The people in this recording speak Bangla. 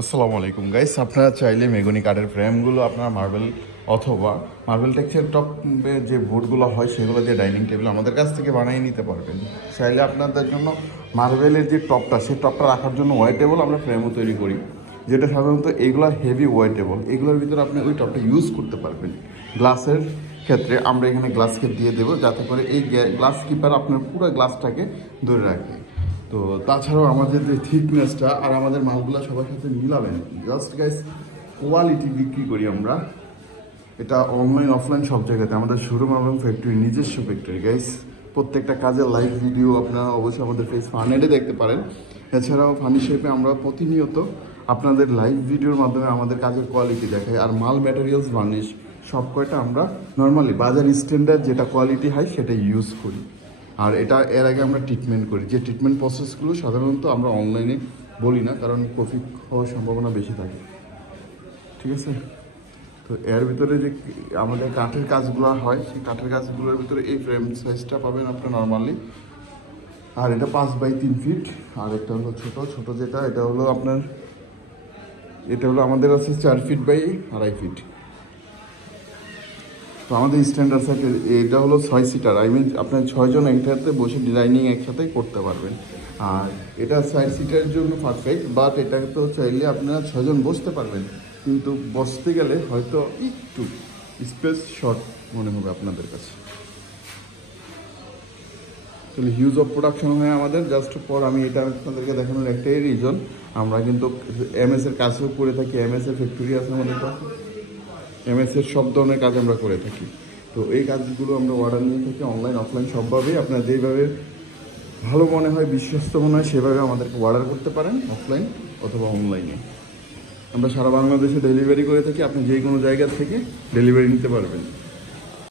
আসসালামু আলাইকুম গাইস, আপনারা চাইলে মেগনি কাঠের ফ্রেমগুলো আপনারা মার্বেল অথবা মার্বেল টেক্সচার টপে যে বোর্ডগুলো হয় সেগুলো দিয়ে ডাইনিং টেবিল আমাদের কাছ থেকে বানিয়ে নিতে পারবেন। চাইলে আপনাদের জন্য মার্বেলের যে টপটা সেই টপটা রাখার জন্য ওয়েটেবল আমরা ফ্রেমও তৈরি করি, যেটা সাধারণত এগুলো হেভি ওয়েটেবল, এগুলোর ভিতরে আপনি ওই টপটা ইউজ করতে পারবেন। গ্লাসের ক্ষেত্রে আমরা এখানে গ্লাসকে দিয়ে দেবো যাতে করে এই গ্লাস কিপার আপনার পুরো গ্লাসটাকে ধরে রাখে। তো তাছাড়াও আমাদের যে থিকনেসটা আর আমাদের মালগুলো সবার সাথে মিলাবেন। জাস্ট গাইস কোয়ালিটি বিক্রি করি আমরা, এটা অনলাইন অফলাইন সব জায়গাতে আমাদের শোরুম এবং ফ্যাক্টরি, নিজস্ব ফ্যাক্টরি গাইস। প্রত্যেকটা কাজের লাইভ ভিডিও আপনারা অবশ্যই আমাদের ফেস ফানেটে দেখতে পারেন। এছাড়াও ফানি শেপে আমরা প্রতিনিয়ত আপনাদের লাইভ ভিডিওর মাধ্যমে আমাদের কাজের কোয়ালিটি দেখাই। আর মাল ম্যাটেরিয়ালস বার্নিশ সব কয়টা আমরা নর্মালি বাজার স্ট্যান্ডার্ড যেটা কোয়ালিটি হয় সেটা ইউজ করি। আর এটা এর আগে আমরা ট্রিটমেন্ট করি, যে ট্রিটমেন্ট প্রসেসগুলো সাধারণত আমরা অনলাইনে বলি না, কারণ কপি হওয়ার সম্ভাবনা বেশি থাকে। ঠিক আছে, তো এর ভিতরে যে আমাদের কাঠের কাজগুলো হয় সেই কাঠের কাজগুলোর ভিতরে এই ফ্রেম সাইজটা পাবেন আপনার নর্মালি। আর এটা 5x3 ফিট। আর একটা হলো ছোট যেটা, এটা হলো আপনার, এটা হলো আমাদের আছে 4 ফিট বাই 2.5 ফিট। তো আমাদের স্ট্যান্ডার্ড সাইজ এটা হলো 6 সিটার, আই মিন আপনার 6 জন একসাথে বসে ডিজাইনিং একসাথে করতে পারবেন। আর এটা 4 সিটারের জন্য পারফেক্ট, বাট এটা তো চাইলে আপনারা 6 জন বসতে পারবেন, কিন্তু বসতে গেলে হয়তো একটু স্পেস শর্ট মনে হবে আপনাদের কাছে। তাহলে হিউজ অফ প্রোডাকশন হয় আমাদের। জাস্ট পর আমি এটা আপনাদেরকে দেখানোর একটাই রিজন, আমরা কিন্তু এমএসের কাজও করে থাকি, এমএসের ফ্যাক্টরি আছে আমাদের কাছে, এমএসের সব ধরনের কাজ আমরা করে থাকি। তো এই কাজগুলো আমরা অর্ডার নিয়ে থাকি অনলাইন অফলাইন সবভাবেই। আপনার যেইভাবে ভালো মনে হয়, বিশ্বস্ত মনে হয়, সেভাবে আমাদেরকে অর্ডার করতে পারেন অফলাইন অথবা অনলাইনে। আমরা সারা বাংলাদেশে ডেলিভারি করে থাকি, আপনি যে কোনো জায়গা থেকে ডেলিভারি নিতে পারবেন।